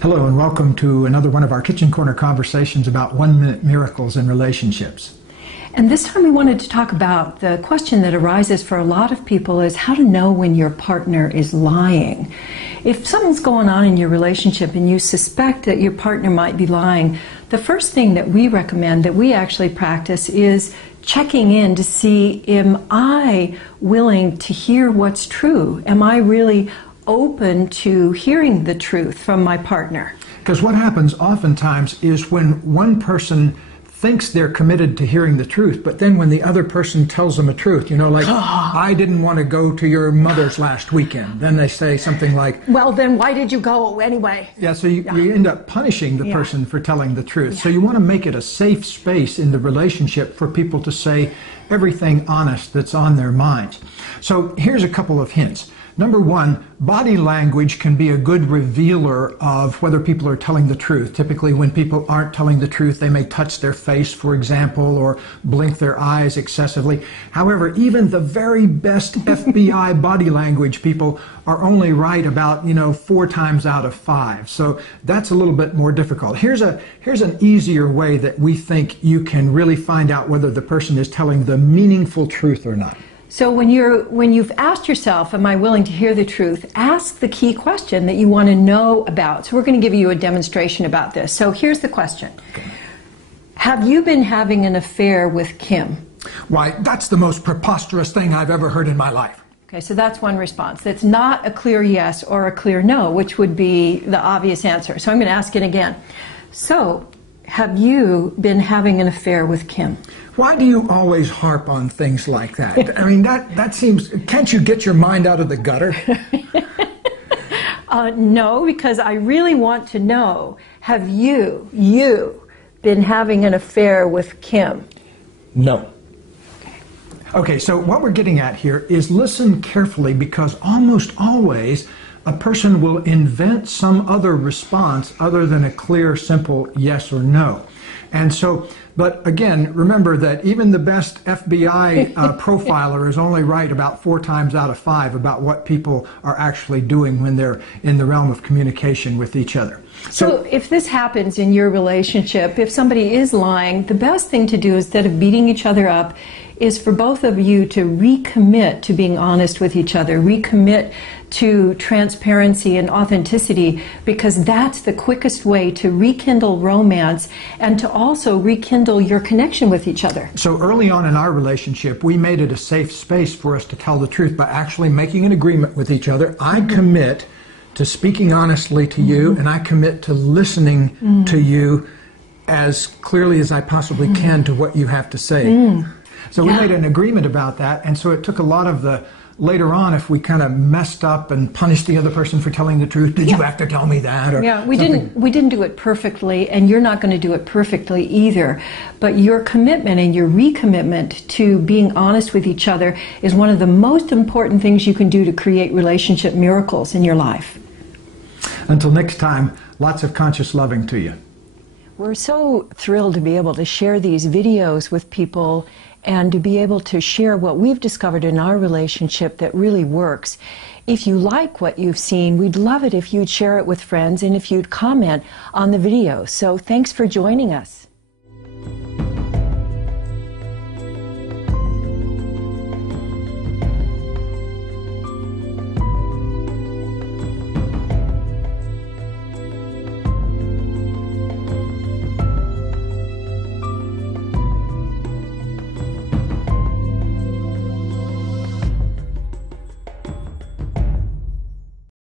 Hello and welcome to another one of our Kitchen Corner conversations about 1-minute miracles in relationships. And this time we wanted to talk about the question that arises for a lot of people is how to know when your partner is lying. If something's going on in your relationship and you suspect that your partner might be lying, the first thing that we recommend, that we actually practice, is checking in to see, am I willing to hear what's true? Am I really open to hearing the truth from my partner? Because what happens oftentimes is when one person thinks they're committed to hearing the truth, but then when the other person tells them a truth, like, I didn't want to go to your mother's last weekend. Then they say something like, well, then why did you go anyway? Yeah, so you end up punishing the person for telling the truth. So you want to make it a safe space in the relationship for people to say everything honest that's on their minds. So here's a couple of hints. Number one, body language can be a good revealer of whether people are telling the truth. Typically, when people aren't telling the truth, they may touch their face, for example, or blink their eyes excessively. However, even the very best FBI body language people are only right about, 4 times out of 5. So that's a little bit more difficult. Here's an easier way that we think you can really find out whether the person is telling the meaningful truth or not. So when you've asked yourself, am I willing to hear the truth, ask the key question that you want to know about. So we're going to give you a demonstration about this. So here's the question. Okay. Have you been having an affair with Kim? Why, that's the most preposterous thing I've ever heard in my life. Okay, so that's one response. That's not a clear yes or a clear no, which would be the obvious answer. So I'm going to ask it again. So, have you been having an affair with Kim? Why do you always harp on things like that? I mean, that seems, can't you get your mind out of the gutter? No, because I really want to know, have you been having an affair with Kim? No. Okay, so what we're getting at here is listen carefully, because almost always a person will invent some other response other than a clear, simple yes or no. And so, but again, remember that even the best FBI profiler is only right about 4 times out of 5 about what people are actually doing when they're in the realm of communication with each other. So if this happens in your relationship, if somebody is lying, the best thing to do instead of beating each other up is for both of you to recommit to being honest with each other, recommit to transparency and authenticity, because that's the quickest way to rekindle romance and to also rekindle your connection with each other. So early on in our relationship, we made it a safe space for us to tell the truth by actually making an agreement with each other. I commit to speaking honestly to you, and I commit to listening to you as clearly as I possibly can to what you have to say. So we made an agreement about that, and so it took a lot of the, later on, if we kind of messed up and punished the other person for telling the truth, did you have to tell me that? Or we didn't do it perfectly, and you're not going to do it perfectly either. But your commitment and your recommitment to being honest with each other is one of the most important things you can do to create relationship miracles in your life. Until next time, lots of conscious loving to you. We're so thrilled to be able to share these videos with people and to be able to share what we've discovered in our relationship that really works. If you like what you've seen, we'd love it if you'd share it with friends and if you'd comment on the video. So thanks for joining us.